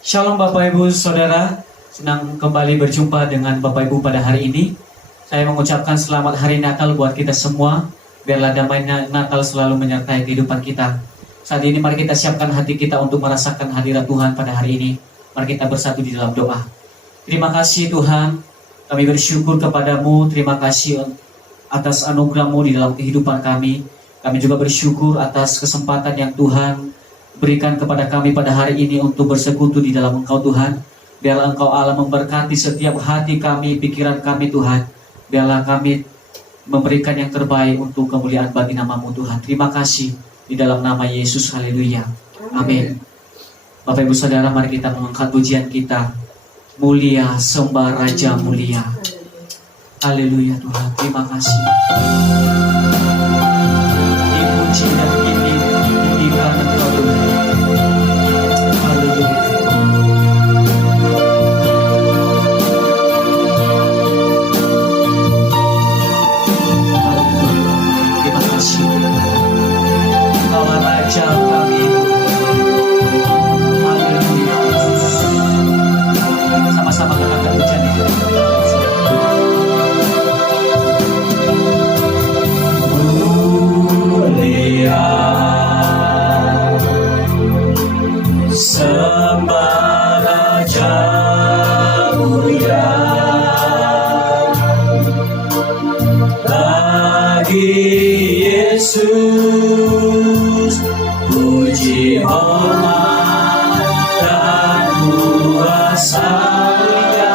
Shalom Bapak Ibu Saudara, senang kembali berjumpa dengan Bapak Ibu pada hari ini. Saya mengucapkan selamat hari Natal buat kita semua. Biarlah damai Natal selalu menyertai kehidupan kita. Saat ini mari kita siapkan hati kita untuk merasakan hadirat Tuhan pada hari ini. Mari kita bersatu di dalam doa. Terima kasih Tuhan, kami bersyukur kepadamu. Terima kasih atas anugerah-Mu di dalam kehidupan kami. Kami juga bersyukur atas kesempatan yang Tuhan berikan kepada kami pada hari ini untuk bersekutu di dalam Engkau Tuhan. Biarlah Engkau Allah memberkati setiap hati kami, pikiran kami Tuhan. Biarlah kami memberikan yang terbaik untuk kemuliaan bagi nama-Mu Tuhan. Terima kasih di dalam nama Yesus, haleluya, amin. Bapak Ibu Saudara, mari kita mengangkat pujian kita. Mulia, sembah Raja mulia. Haleluya Tuhan, terima kasih. Dipuji dan ditinggikan Engkau Tuhan. Haleluya. Terima kasih. Engkaulah Raja kami. Haleluya. Sama-sama kita akan pujian itu. Sembah Raja mulia, bagi Yesus puji hormat dan kuasa Raja-Nya.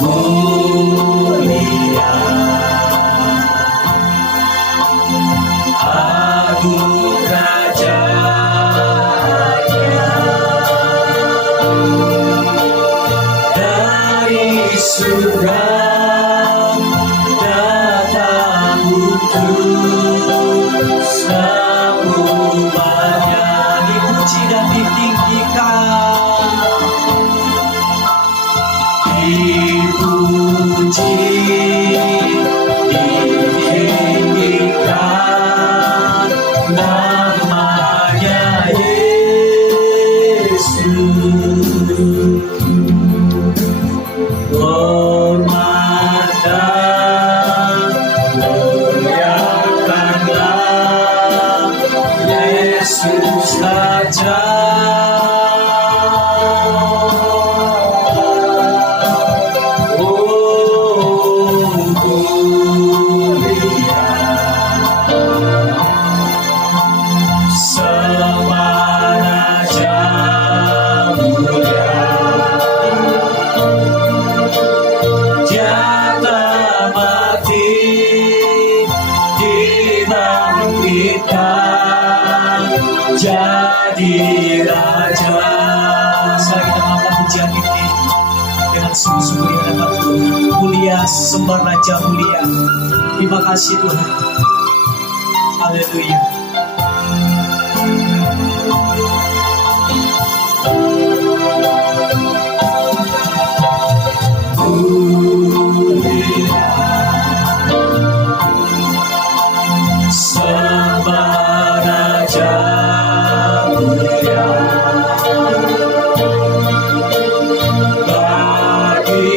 Mulia Agung Raja-Nya, dari surga datang untuk semuanya, dipuji dan ditinggikan, dipuji ditinggikan namanya Yesus. Hormat dan muliakanlah Yesus Raja. Jadi Raja. Setelah kita melakukan pujian ini dengan sungguh-sungguh di hadapan Tuhan, mulia, sembah Raja mulia. Terima kasih Tuhan. Haleluya. Sembah Raja mulia, bagi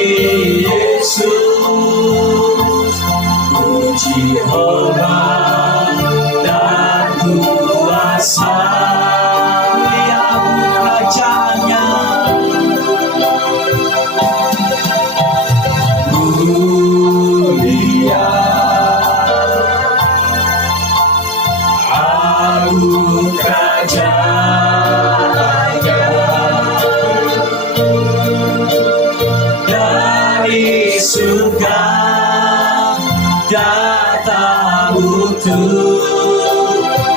Yesus puji hormat dan kuasa. Mulia Agung Raja-Nya, mulia Agung Raja-Nya, dari surga datang untuk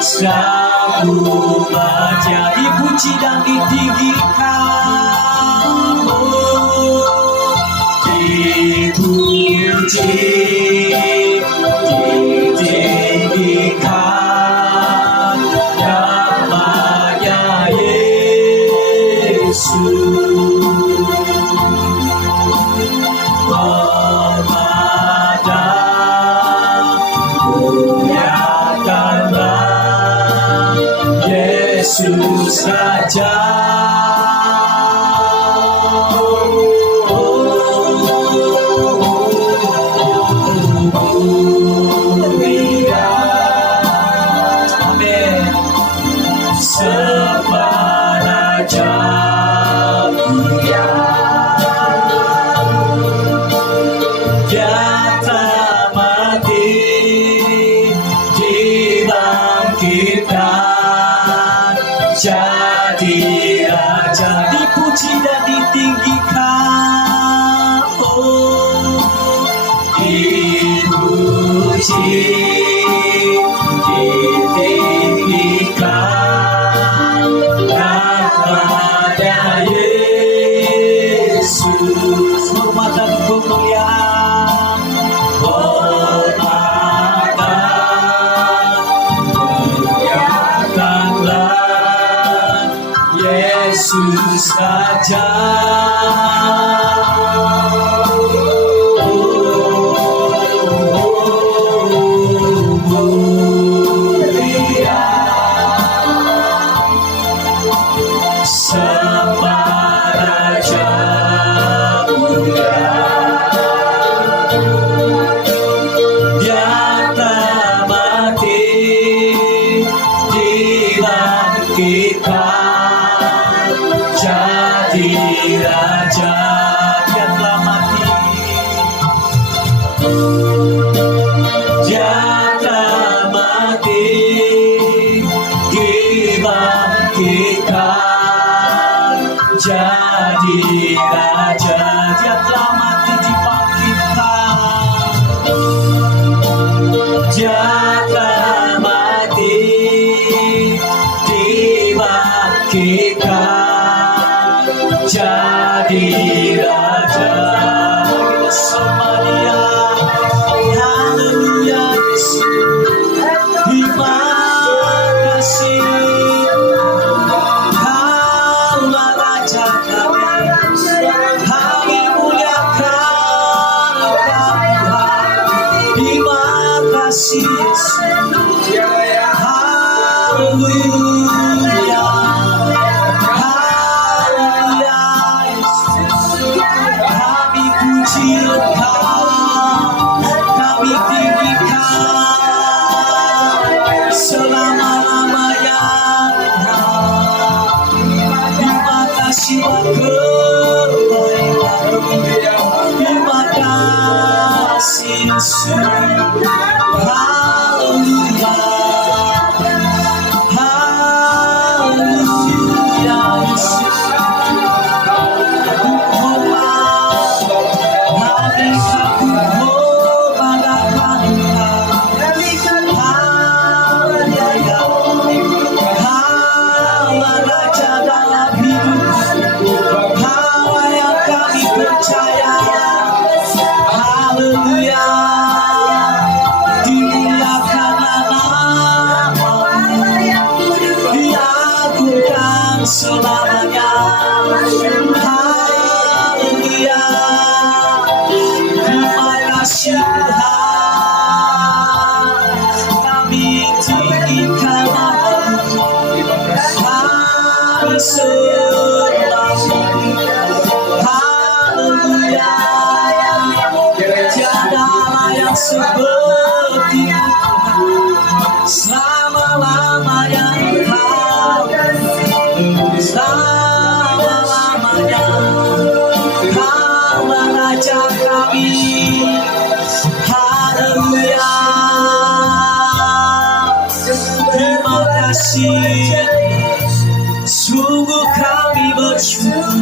semuanya, dipuji dan ditinggikan, dipuji ditinggikan namanya Yesus. Hormat dan muliakanlah ditinggikan kepada Yesus. Hormat dan kemuliaan, muliakanlah Yesus Raja. Jadi Raja, Dia telah mati, Dia telah mati, dibangkitkan jadi Raja. Dia telah mati, dibangkitkan, Dia telah mati, dibangkitkan jadi Raja. Kita sembah Dia, haleluya Yesus. Terima kasih, Kaulah Raja kami, kami muliakan Tuhan. Terima kasih Yesus, haleluya. Kami tinggikan selama-lamanya. Terima kasih kebaikan, terima kasih Yesus. Haleluya, haleluya Yesus. Selamanya, haleluya. Terima kasih Tuhan, kami tinggikan kami sembah, haleluya. Tiada yang seperti selama-lamanya, selama-lamanya. Kaulah Raja kami, haleluya. Terima kasih, sungguh kami bersyukur,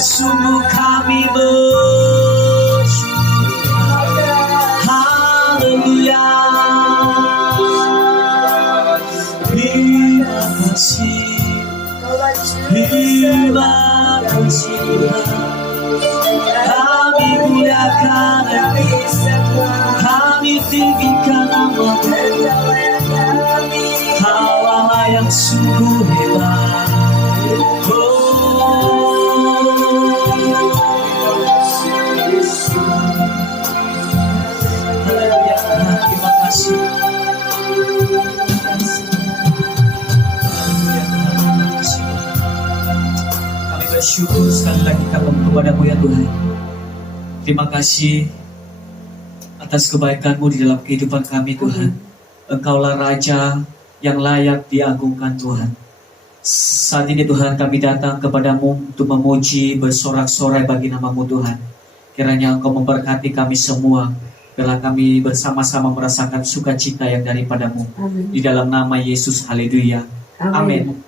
sungguh kami bersyukur, haleluya. Terima kasih, terima kasih kami muliakan, kami tinggikan nama-Mu. Kaulah yang sungguh hebat. Haleluya, terima kasih. Bersyukur sekali lagi kepada-Mu ya Tuhan. Terima kasih atas kebaikan-Mu di dalam kehidupan kami Tuhan. Engkaulah Raja yang layak diagungkan Tuhan. Saat ini Tuhan kami datang kepadamu untuk memuji bersorak-sorai bagi nama-Mu Tuhan. Kiranya Engkau memberkati kami semua, bila kami bersama-sama merasakan sukacita yang daripada-Mu. Amin. Di dalam nama Yesus, haleluya. Amin.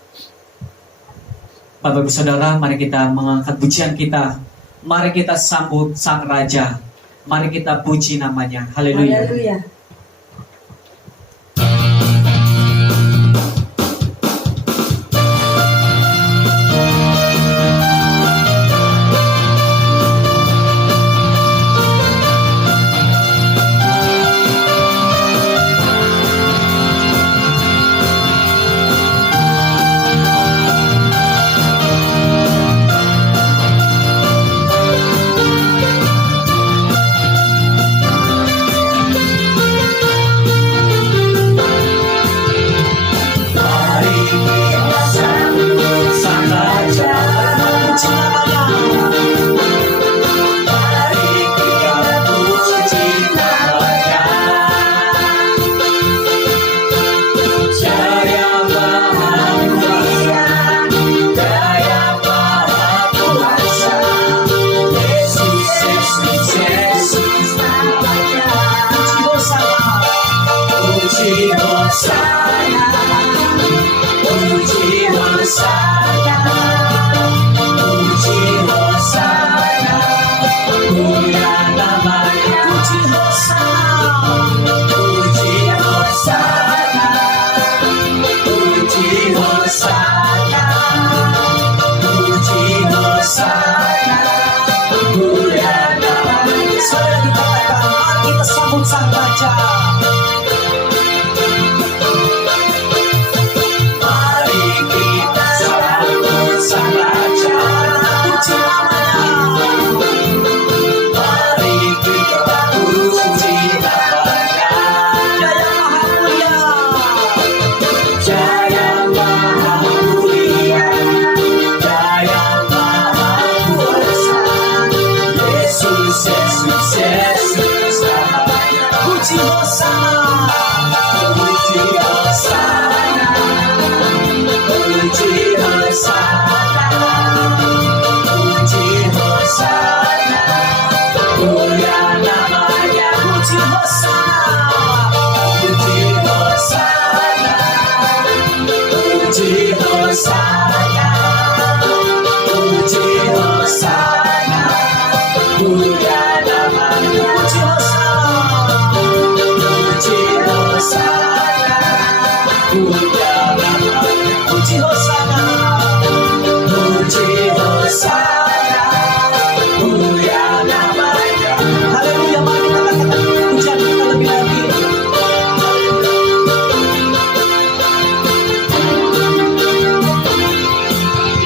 Bapak Ibu Saudara, mari kita mengangkat pujian kita. Mari kita sambut Sang Raja. Mari kita puji namanya. Haleluya. Haleluya. Yesus, Yesus namanya. Puji Hosana, puji Hosana, puji Hosana, puji Hosana, mulia namanya. Puji Hosana, puji Hosana, puji Hosana, puji Hosana, mulia namanya. Puji Hosana, puji Hosana, mulia namanya. Puji Hosana, puji Hosana, mulia namanya. Haleluya, mari kita katakan pujian kita lebih lagi.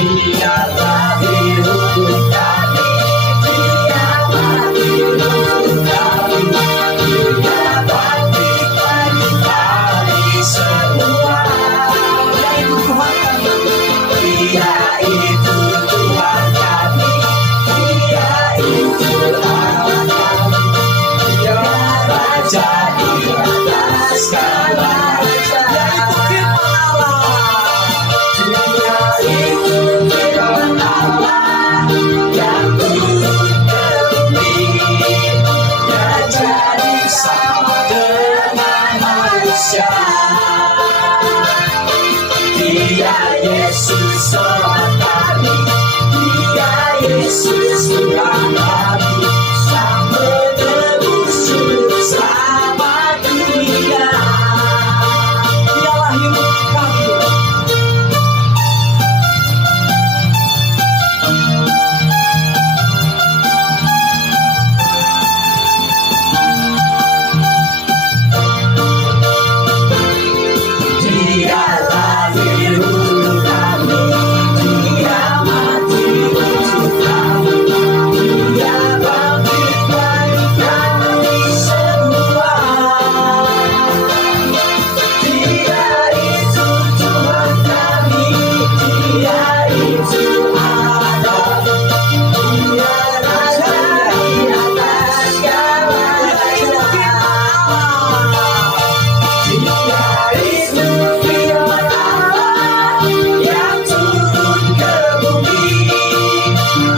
Dialah hidup kami, dialah hidup kami, Dia bangkitkan kami semua. Dia itu Tuhan kami, Dia itu Tuhan kami, Dia itu Allah kami, Dia Raja di atas segala raja. Dia itu firman Allah, Dia itu firman Allah yang turun ke bumi. Dia jadi sama dengan manusia. Dia Yesus seorang kami, Dia Yesus Tuhan kami, Sang Penebus juru selamat dunia. Dialah hidup kami. Dialah hidup kami, Dia mati untuk kami, Dia bangkitkan kami semua. Dia itu Tuhan kami, Dia itu Allah, Dia Raja di atas segala raja. Dia itu firman Allah yang turun ke bumi.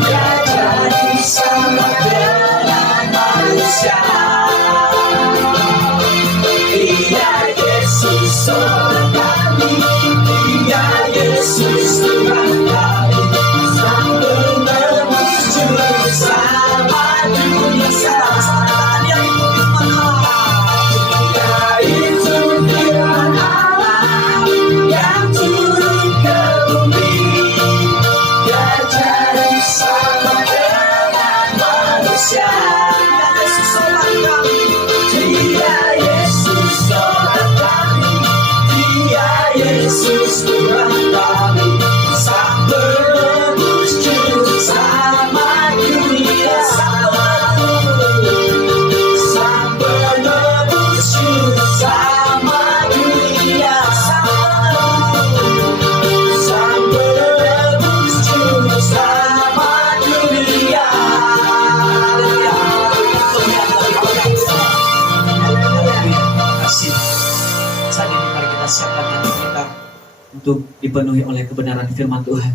Dia jadi sama dengan manusia. Dia Yesus seorang kami, Dia Yesus Tuhan kami, Sang Penebus juru selamat dunia. Dia itu firman Allah, Dia itu firman Allah yang turun ke bumi. Dia jadi sama dengan manusia. Dia Yesus seorang kami, Dia Yesus seorang kami, Dia Yesus Tuhan kami, Sang Penebus juru selamat dunia. Sang Penebus juru selamat dunia. Sang Penebus juru selamat dunia. Terima kasih. Saat ini mari kita siapkan hati kita untuk dipenuhi oleh kebenaran firman Tuhan.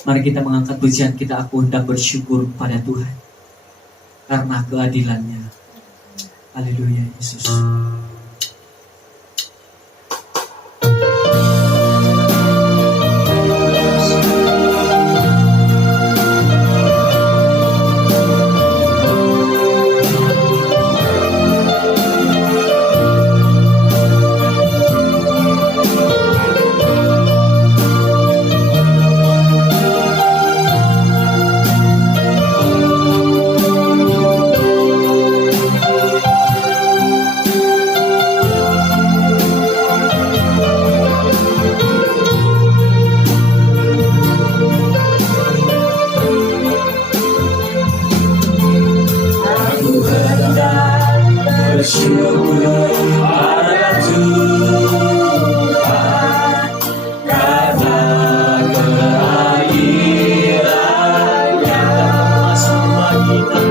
Mari kita mengangkat pujian kita, aku hendak bersyukur pada Tuhan karena keadilannya. Haleluya Yesus. bersyukur pada Tuhan karena kehadirannya semua kita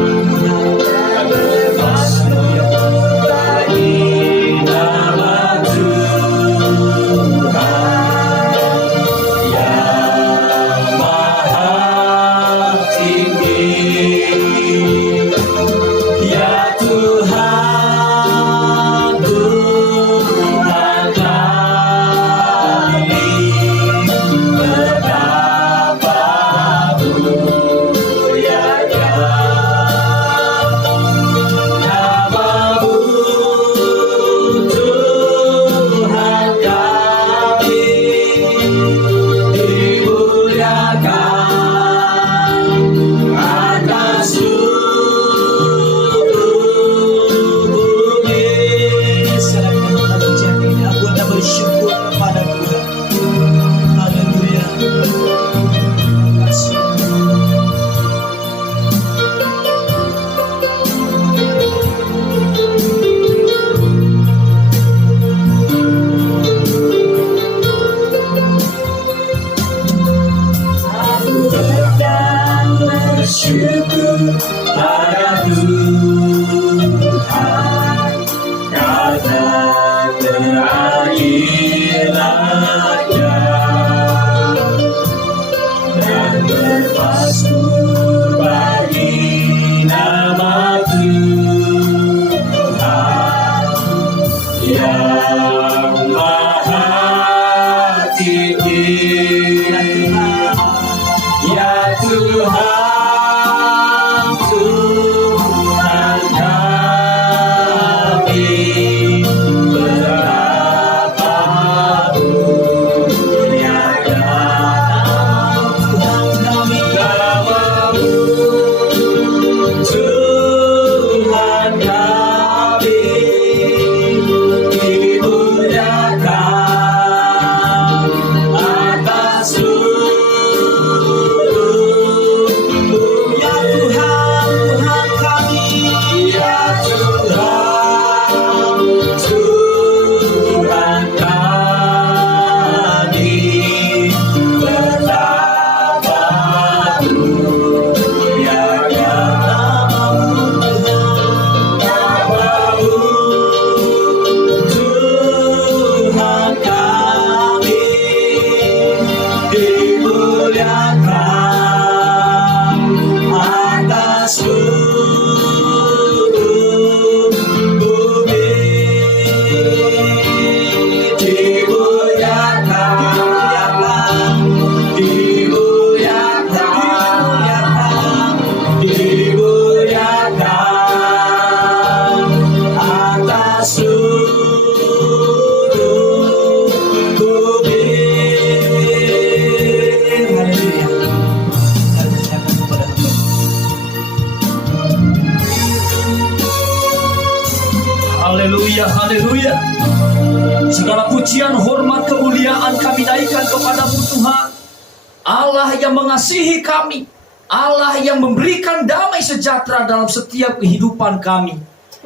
pada Tuhan kata terailatnya dan berpastur bagi nama Tuhan yang maha tinggi. Ya Tuhan, Tuhan kami, betapa mulianya Namamu, Tuhan kami, dimuliakan atas Haleluya, haleluya. Segala pujian, hormat, kemuliaan kami naikkan kepadamu Tuhan, Allah yang mengasihi kami, Allah yang memberikan damai sejahtera dalam setiap kehidupan kami.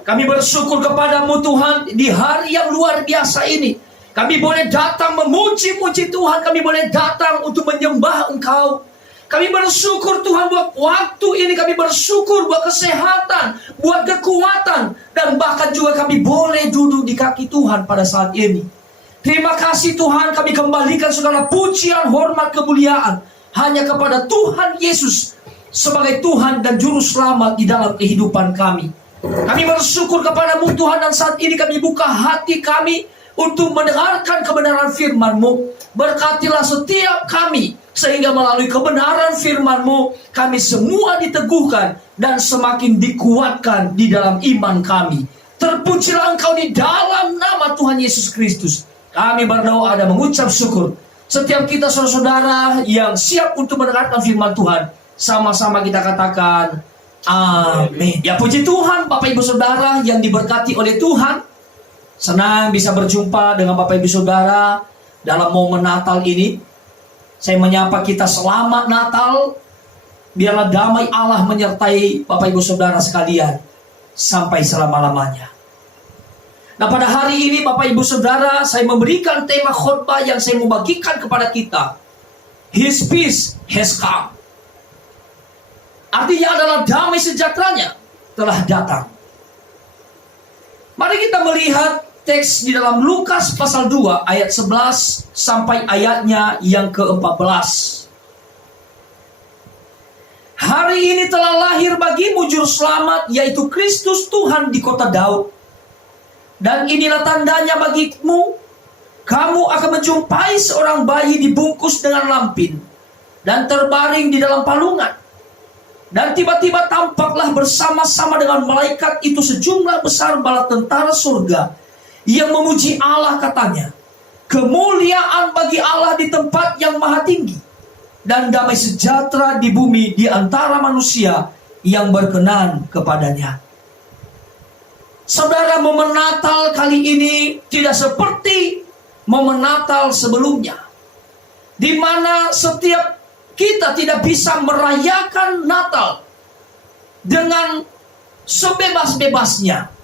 Kami bersyukur kepadamu Tuhan di hari yang luar biasa ini. Kami boleh datang memuji-muji Tuhan, kami boleh datang untuk menyembah Engkau. Kami bersyukur Tuhan buat waktu ini, kami bersyukur buat kesehatan, buat kekuatan, dan bahkan juga kami boleh duduk di kaki Tuhan pada saat ini. Terima kasih Tuhan, kami kembalikan segala pujian, hormat, kemuliaan hanya kepada Tuhan Yesus sebagai Tuhan dan Juru Selamat di dalam kehidupan kami. Kami bersyukur kepadamu Tuhan, dan saat ini kami buka hati kami untuk mendengarkan kebenaran firman-Mu. Berkatilah setiap kami, sehingga melalui kebenaran firman-Mu kami semua diteguhkan dan semakin dikuatkan di dalam iman kami. Terpujilah Engkau di dalam nama Tuhan Yesus Kristus. Kami berdoa dan mengucap syukur. Setiap kita saudara-saudara yang siap untuk mendengarkan firman Tuhan, sama-sama kita katakan amin. Ya puji Tuhan, Bapak Ibu Saudara yang diberkati oleh Tuhan. Senang bisa berjumpa dengan Bapak Ibu Saudara dalam momen Natal ini. Saya menyapa kita selamat Natal. Biarlah damai Allah menyertai Bapak Ibu Saudara sekalian sampai selama-lamanya. Nah, pada hari ini Bapak Ibu Saudara, saya memberikan tema khotbah yang saya mau bagikan kepada kita. His peace has come. Artinya adalah damai sejahteranya telah datang. Mari kita melihat teks di dalam Lukas pasal 2 ayat 11 sampai ayatnya yang ke-14. Hari ini telah lahir bagimu juru selamat, yaitu Kristus Tuhan di kota Daud. Dan inilah tandanya bagimu, kamu akan menjumpai seorang bayi dibungkus dengan lampin dan terbaring di dalam palungan. Dan tiba-tiba tampaklah bersama-sama dengan malaikat itu sejumlah besar bala tentara surga yang memuji Allah, katanya, kemuliaan bagi Allah di tempat yang maha tinggi, dan damai sejahtera di bumi di antara manusia yang berkenan kepadanya. Saudara, momen Natal kali ini tidak seperti momen Natal sebelumnya, di mana setiap kita tidak bisa merayakan Natal dengan sebebas-bebasnya.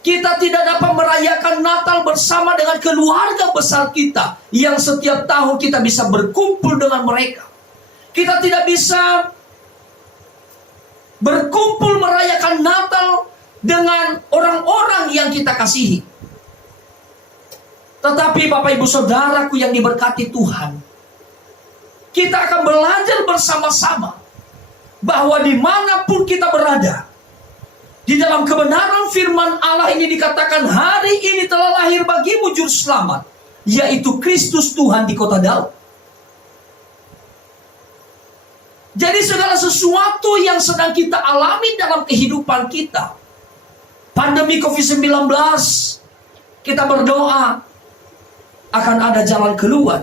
Kita tidak dapat merayakan Natal bersama dengan keluarga besar kita yang setiap tahun kita bisa berkumpul dengan mereka. Kita tidak bisa berkumpul merayakan Natal dengan orang-orang yang kita kasihi. Tetapi Bapak Ibu Saudaraku yang diberkati Tuhan, kita akan belajar bersama-sama bahwa dimanapun kita berada, di dalam kebenaran firman Allah ini dikatakan, hari ini telah lahir bagimu juru selamat, yaitu Kristus Tuhan di kota Daud. Jadi segala sesuatu yang sedang kita alami dalam kehidupan kita, pandemi COVID-19, kita berdoa akan ada jalan keluar.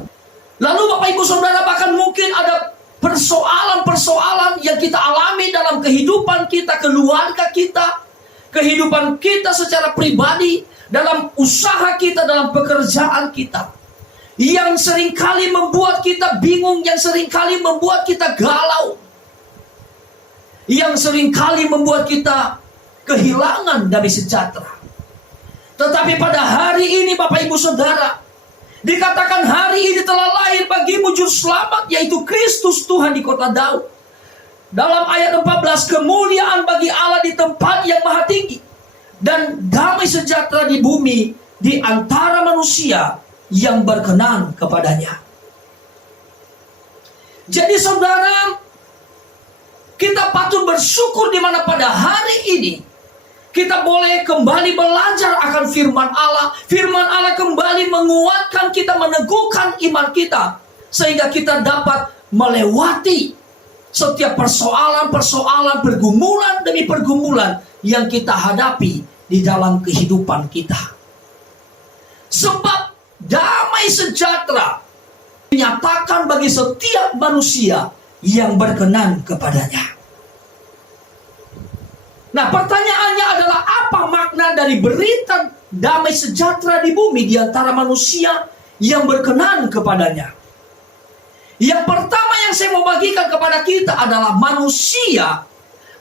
Lalu Bapak Ibu Saudara, bahkan mungkin ada persoalan-persoalan yang kita alami dalam kehidupan kita, keluarga kita, kehidupan kita secara pribadi, dalam usaha kita, dalam pekerjaan kita, yang seringkali membuat kita bingung, yang seringkali membuat kita galau, yang seringkali membuat kita kehilangan damai sejahtera. Tetapi pada hari ini Bapak Ibu Saudara, dikatakan hari ini telah lahir bagimu juru selamat, yaitu Kristus Tuhan di kota Daud. Dalam ayat 14, kemuliaan bagi Allah di tempat yang maha tinggi, dan damai sejahtera di bumi di antara manusia yang berkenan kepadanya. Jadi saudara, kita patut bersyukur di mana pada hari ini kita boleh kembali belajar akan firman Allah. Firman Allah kembali menguatkan kita, meneguhkan iman kita, sehingga kita dapat melewati setiap persoalan-persoalan, pergumulan demi pergumulan yang kita hadapi di dalam kehidupan kita. Sebab damai sejahtera dinyatakan bagi setiap manusia yang berkenan kepadanya. Nah, pertanyaannya adalah, apa makna dari berita damai sejahtera di bumi di antara manusia yang berkenan kepadanya? Yang pertama yang saya mau bagikan kepada kita adalah, manusia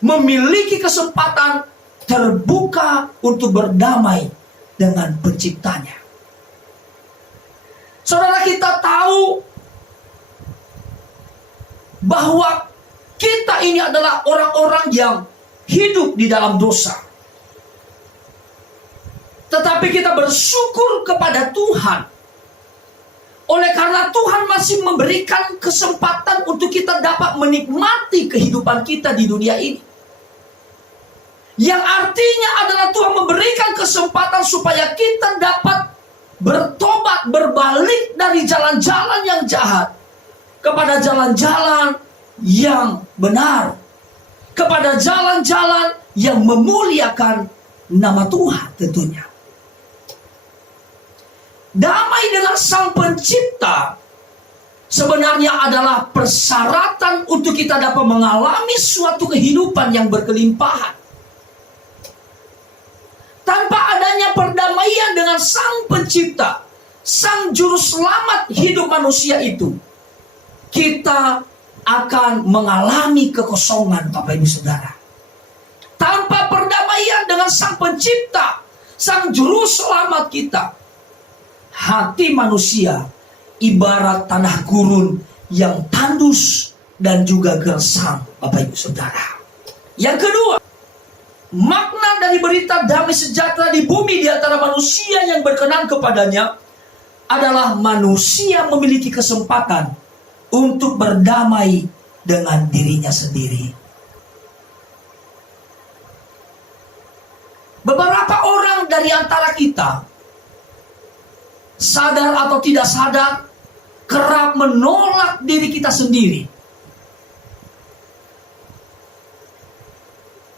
memiliki kesempatan terbuka untuk berdamai dengan penciptanya. Saudara, kita tahu bahwa kita ini adalah orang-orang yang hidup di dalam dosa. Tetapi kita bersyukur kepada Tuhan, oleh karena Tuhan masih memberikan kesempatan untuk kita dapat menikmati kehidupan kita di dunia ini. Yang artinya adalah Tuhan memberikan kesempatan supaya kita dapat bertobat, berbalik dari jalan-jalan yang jahat kepada jalan-jalan yang benar, kepada jalan-jalan yang memuliakan nama Tuhan tentunya. Damai dengan Sang Pencipta sebenarnya adalah persyaratan untuk kita dapat mengalami suatu kehidupan yang berkelimpahan. Tanpa adanya perdamaian dengan Sang Pencipta, Sang Juru Selamat hidup manusia itu, kita akan mengalami kekosongan, Bapak Ibu Saudara. Tanpa perdamaian dengan Sang Pencipta, Sang Juru Selamat kita, hati manusia ibarat tanah gurun yang tandus dan juga gersang, Bapak Ibu Saudara. Yang kedua, makna dari berita damai sejahtera di bumi di antara manusia yang berkenan kepadanya adalah manusia memiliki kesempatan untuk berdamai dengan dirinya sendiri. Beberapa orang dari antara kita, sadar atau tidak sadar, kerap menolak diri kita sendiri.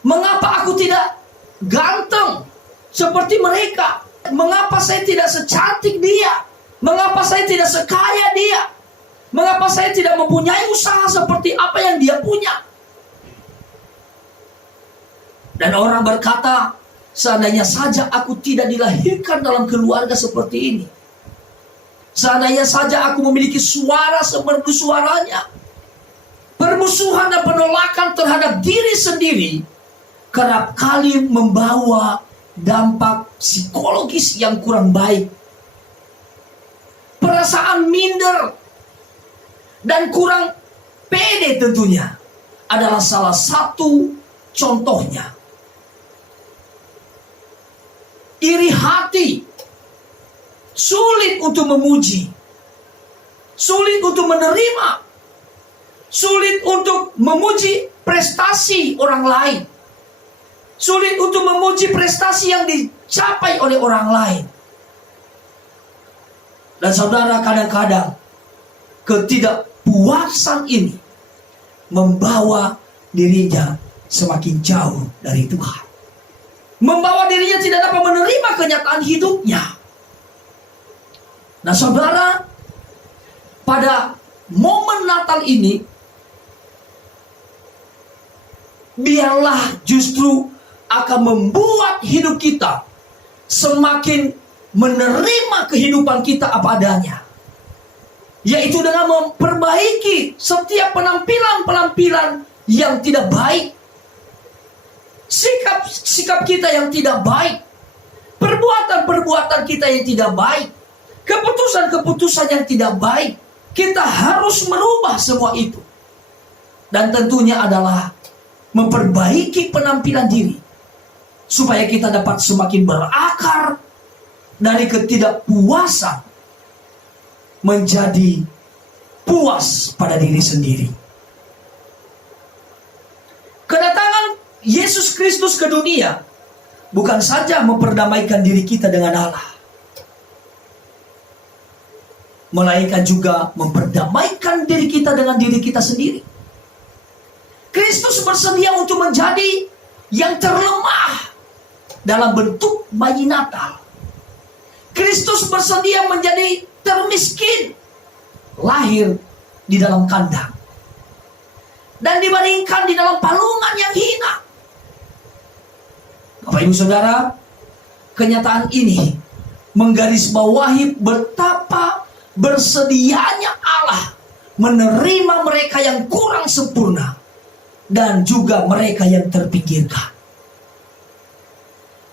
Mengapa aku tidak ganteng seperti mereka? Mengapa saya tidak secantik dia? Mengapa saya tidak sekaya dia? Mengapa saya tidak mempunyai usaha seperti apa yang dia punya? Dan orang berkata, seandainya saja aku tidak dilahirkan dalam keluarga seperti ini, seandainya saja aku memiliki suara seperti suaranya. Permusuhan dan penolakan terhadap diri sendiri kerap kali membawa dampak psikologis yang kurang baik. Perasaan minder dan kurang pede tentunya adalah salah satu contohnya. Iri hati, sulit untuk memuji, sulit untuk menerima, sulit untuk memuji prestasi orang lain, sulit untuk memuji prestasi yang dicapai oleh orang lain. Dan saudara, kadang-kadang ketidakpuasan ini membawa dirinya semakin jauh dari Tuhan, membawa dirinya tidak dapat menerima kenyataan hidupnya. Nah saudara, pada momen Natal ini, biarlah justru akan membuat hidup kita semakin menerima kehidupan kita apa adanya, yaitu dengan memperbaiki setiap penampilan-penampilan yang tidak baik, sikap kita yang tidak baik, perbuatan-perbuatan kita yang tidak baik, keputusan-keputusan yang tidak baik. Kita harus merubah semua itu. Dan tentunya adalah memperbaiki penampilan diri, supaya kita dapat semakin berakar dari ketidakpuasan menjadi puas pada diri sendiri. Kedatangan Yesus Kristus ke dunia bukan saja memperdamaikan diri kita dengan Allah, melainkan juga memperdamaikan diri kita dengan diri kita sendiri. Kristus bersedia untuk menjadi yang terlemah dalam bentuk bayi Natal. Kristus bersedia menjadi termiskin, lahir di dalam kandang, dan dibaringkan di dalam palungan yang hina. Bapak Ibu Saudara, kenyataan ini menggarisbawahi betapa bersedianya Allah menerima mereka yang kurang sempurna dan juga mereka yang terpinggirkan.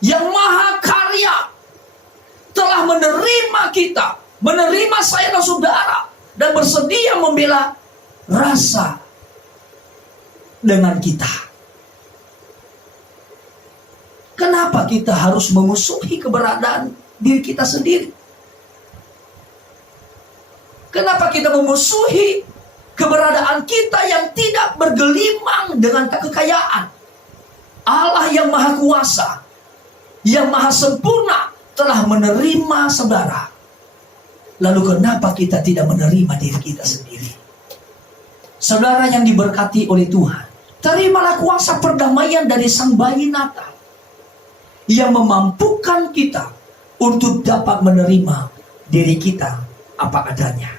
Yang Maha Karya telah menerima kita, menerima saya dan saudara, dan bersedia membela rasa dengan kita. Kenapa kita harus memusuhi keberadaan diri kita sendiri? Kenapa kita memusuhi keberadaan kita yang tidak bergelimang dengan kekayaan? Allah yang Maha Kuasa, yang Maha Sempurna telah menerima saudara. Lalu kenapa kita tidak menerima diri kita sendiri? Saudara yang diberkati oleh Tuhan, terimalah kuasa perdamaian dari Sang Bayi Natal yang memampukan kita untuk dapat menerima diri kita apa adanya.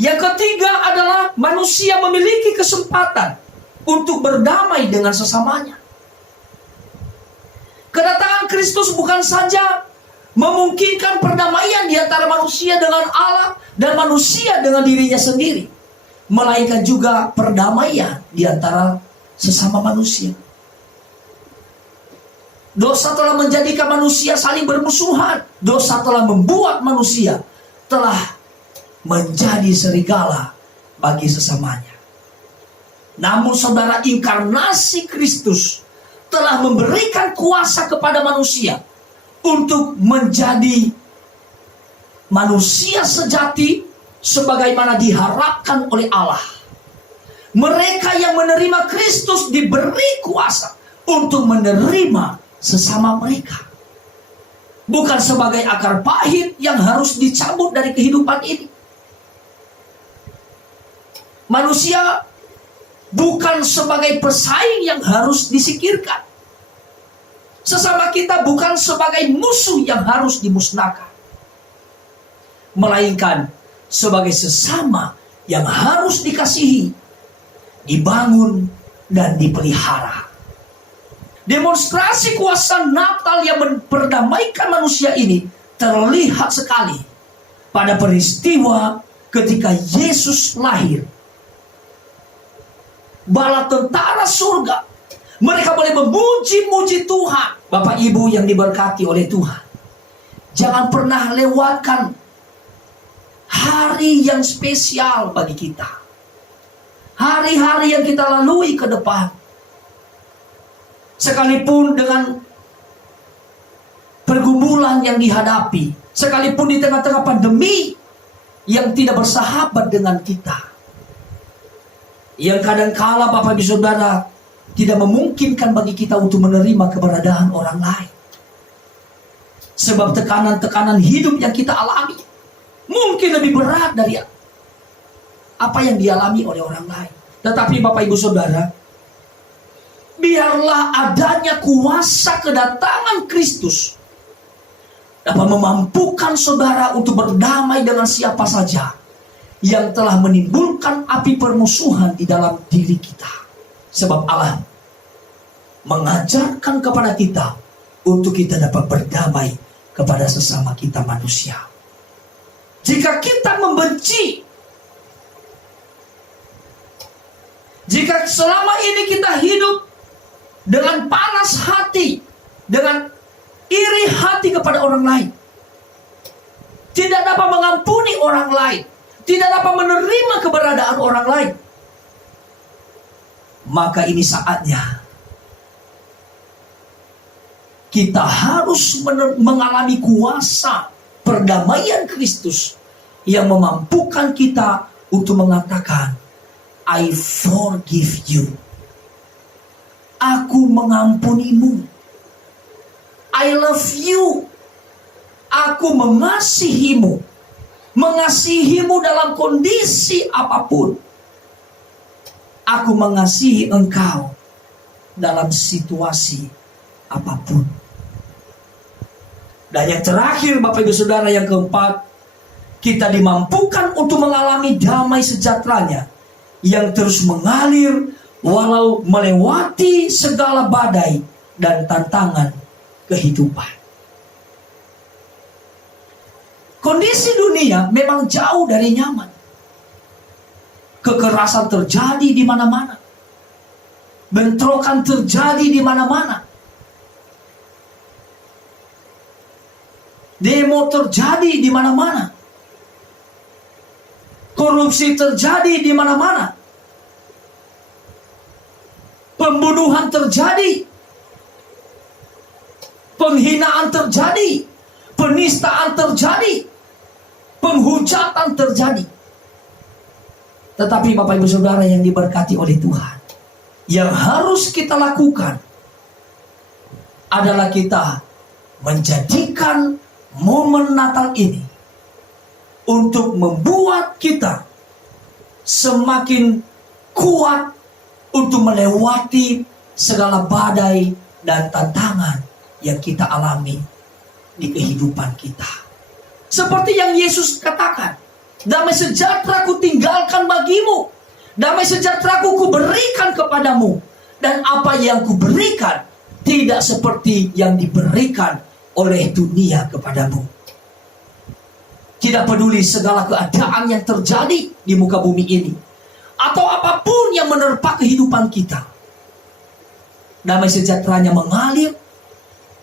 Yang ketiga adalah manusia memiliki kesempatan untuk berdamai dengan sesamanya. Kedatangan Kristus bukan saja memungkinkan perdamaian di antara manusia dengan Allah dan manusia dengan dirinya sendiri, melainkan juga perdamaian di antara sesama manusia. Dosa telah menjadikan manusia saling bermusuhan. Dosa telah membuat manusia telah menjadi serigala bagi sesamanya. Namun saudara, inkarnasi Kristus telah memberikan kuasa kepada manusia untuk menjadi manusia sejati sebagaimana diharapkan oleh Allah. Mereka yang menerima Kristus diberi kuasa untuk menerima sesama mereka, bukan sebagai akar pahit yang harus dicabut dari kehidupan ini. Manusia bukan sebagai pesaing yang harus disingkirkan. Sesama kita bukan sebagai musuh yang harus dimusnahkan, melainkan sebagai sesama yang harus dikasihi, dibangun, dan dipelihara. Demonstrasi kuasa Natal yang memperdamaikan manusia ini terlihat sekali pada peristiwa ketika Yesus lahir. Bala tentara surga, mereka boleh memuji-muji Tuhan. Bapak Ibu yang diberkati oleh Tuhan, jangan pernah lewatkan hari yang spesial bagi kita. hari-hari yang kita lalui ke depan. Sekalipun dengan pergumulan yang dihadapi, sekalipun di tengah-tengah pandemi yang tidak bersahabat dengan kita, yang kadangkala Bapak Ibu Saudara tidak memungkinkan bagi kita untuk menerima keberadaan orang lain. Sebab tekanan-tekanan hidup yang kita alami mungkin lebih berat dari apa yang dialami oleh orang lain. Tetapi Bapak Ibu Saudara, biarlah adanya kuasa kedatangan Kristus dapat memampukan saudara untuk berdamai dengan siapa saja yang telah menimbulkan api permusuhan di dalam diri kita. Sebab Allah mengajarkan kepada kita untuk kita dapat berdamai kepada sesama kita manusia. Jika kita membenci, jika selama ini kita hidup dengan panas hati, dengan iri hati kepada orang lain, tidak dapat mengampuni orang lain, tidak dapat menerima keberadaan orang lain, maka ini saatnya kita harus mengalami kuasa perdamaian Kristus yang memampukan kita untuk mengatakan, I forgive you. Aku mengampunimu. I love you. Aku mengasihimu. Mengasihimu dalam kondisi apapun. Aku mengasihi engkau dalam situasi apapun. Dan yang terakhir Bapak Ibu Saudara, yang keempat, kita dimampukan untuk mengalami damai sejahteranya yang terus mengalir walau melewati segala badai dan tantangan kehidupan. Kondisi dunia memang jauh dari nyaman. Kekerasan terjadi di mana-mana. Bentrokan terjadi di mana-mana. Demo terjadi di mana-mana. Korupsi terjadi di mana-mana. Pembunuhan terjadi. Penghinaan terjadi. Penistaan terjadi. Penghujatan terjadi. Tetapi Bapak Ibu Saudara yang diberkati oleh Tuhan, yang harus kita lakukan adalah kita menjadikan momen Natal ini untuk membuat kita semakin kuat untuk melewati segala badai dan tantangan yang kita alami di kehidupan kita. Seperti yang Yesus katakan, damai sejahtera ku tinggalkan bagimu, damai sejahtera ku berikan kepadamu, dan apa yang ku berikan tidak seperti yang diberikan oleh dunia kepadamu. Tidak peduli segala keadaan yang terjadi di muka bumi ini, atau apapun yang menerpa kehidupan kita, damai sejahteranya mengalir,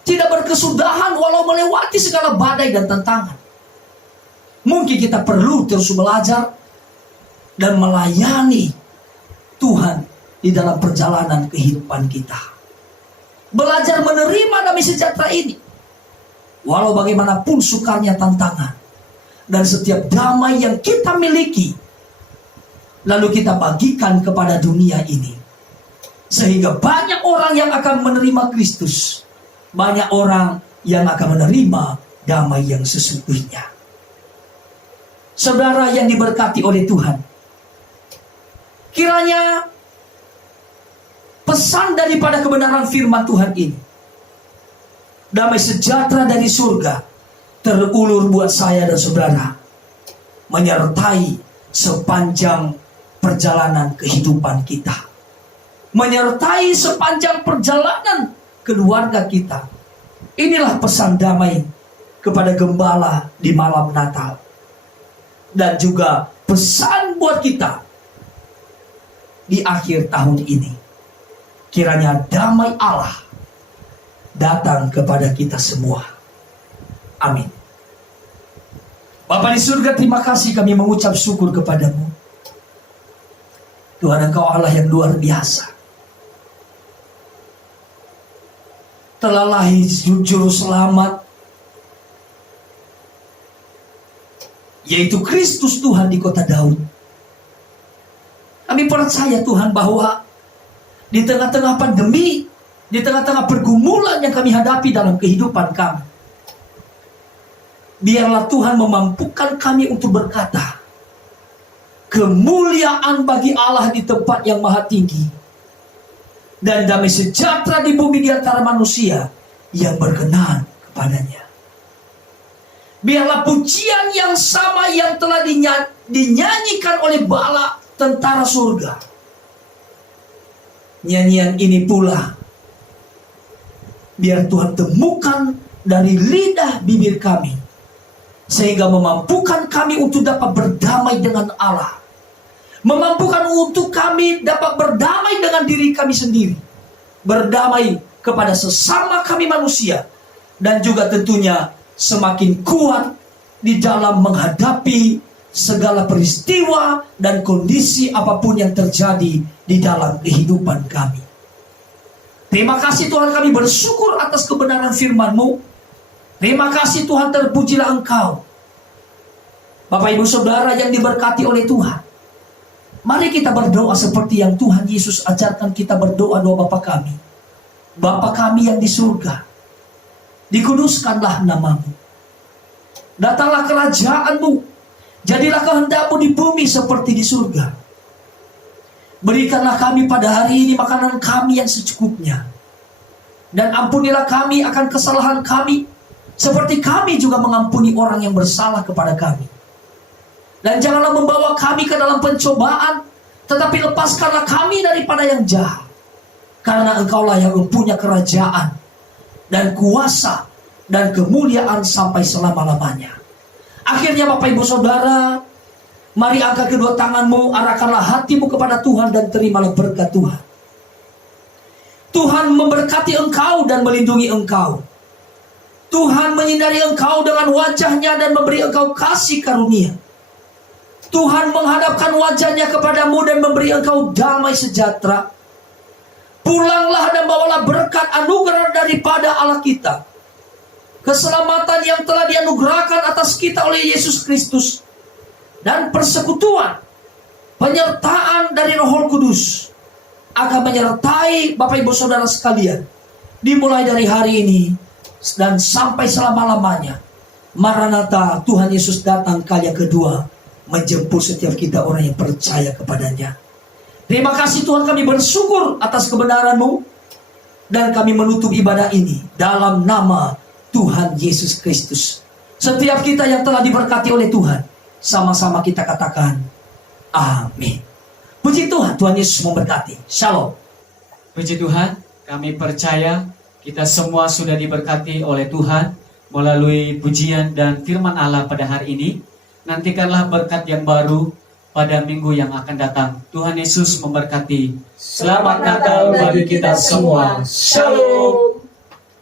tidak berkesudahan walau melewati segala badai dan tantangan. Mungkin kita perlu terus belajar dan melayani Tuhan di dalam perjalanan kehidupan kita. Belajar menerima damai sejahtera ini, walau bagaimanapun sukarnya tantangan. Dan setiap damai yang kita miliki, lalu kita bagikan kepada dunia ini. Sehingga banyak orang yang akan menerima Kristus. Banyak orang yang akan menerima damai yang sesungguhnya. Saudara yang diberkati oleh Tuhan, kiranya pesan daripada kebenaran firman Tuhan ini, damai sejahtera dari surga, terulur buat saya dan saudara, menyertai sepanjang perjalanan kehidupan kita, menyertai sepanjang perjalanan keluarga kita. Inilah pesan damai kepada gembala di malam Natal, dan juga pesan buat kita di akhir tahun ini. Kiranya damai Allah datang kepada kita semua. Amin. Bapa di surga, terima kasih kami mengucap syukur kepadamu. Tuhan, Engkau Allah yang luar biasa. Telah lahir juru selamat, yaitu Kristus Tuhan di kota Daud. Kami percaya Tuhan bahwa di tengah-tengah pandemi, di tengah-tengah pergumulan yang kami hadapi dalam kehidupan kami, biarlah Tuhan memampukan kami untuk berkata, kemuliaan bagi Allah di tempat yang maha tinggi, dan damai sejahtera di bumi di antara manusia yang berkenan kepadanya. Biarlah pujian yang sama yang telah dinyanyikan oleh bala tentara surga, nyanyian ini pula biar Tuhan temukan dari lidah bibir kami, sehingga memampukan kami untuk dapat berdamai dengan Allah, memampukan untuk kami dapat berdamai dengan diri kami sendiri, berdamai kepada sesama kami manusia, dan juga tentunya semakin kuat di dalam menghadapi segala peristiwa dan kondisi apapun yang terjadi di dalam kehidupan kami. Terima kasih Tuhan, kami bersyukur atas kebenaran firman-Mu. Terima kasih Tuhan, terpujilah Engkau. Bapak Ibu Saudara yang diberkati oleh Tuhan, mari kita berdoa seperti yang Tuhan Yesus ajarkan kita berdoa. Doa Bapa kami, Bapa kami yang di surga, dikuduskanlah nama-Mu, datanglah kerajaan-Mu, jadilah kehendak-Mu di bumi seperti di surga. Berikanlah kami pada hari ini makanan kami yang secukupnya, dan ampunilah kami akan kesalahan kami, seperti kami juga mengampuni orang yang bersalah kepada kami. Dan janganlah membawa kami ke dalam pencobaan, tetapi lepaskanlah kami daripada yang jahat. Karena Engkaulah yang mempunyai kerajaan dan kuasa dan kemuliaan sampai selama-lamanya. Akhirnya Bapak Ibu Saudara, mari angkat kedua tanganmu, arahkanlah hatimu kepada Tuhan dan terimalah berkat Tuhan. Tuhan memberkati engkau dan melindungi engkau. Tuhan menyinari engkau dengan wajahnya dan memberi engkau kasih karunia. Tuhan menghadapkan wajahnya kepadamu dan memberi engkau damai sejahtera. Pulanglah dan bawalah berkat anugerah daripada Allah kita, keselamatan yang telah dianugerahkan atas kita oleh Yesus Kristus, dan persekutuan, penyertaan dari Roh Kudus akan menyertai Bapak Ibu Saudara sekalian, dimulai dari hari ini dan sampai selama-lamanya. Maranatha, Tuhan Yesus datang kali yang kedua, menjemput setiap kita orang yang percaya kepadanya. Terima kasih Tuhan, kami bersyukur atas kebenaran-Mu, dan kami menutup ibadah ini dalam nama Tuhan Yesus Kristus. Setiap kita yang telah diberkati oleh Tuhan, sama-sama kita katakan amin. Puji Tuhan, Tuhan Yesus memberkati. Shalom. Puji Tuhan, kami percaya kita semua sudah diberkati oleh Tuhan melalui pujian dan firman Allah pada hari ini. Nantikanlah berkat yang baru pada minggu yang akan datang. Tuhan Yesus memberkati. Selamat Natal bagi kita semua. Shalom.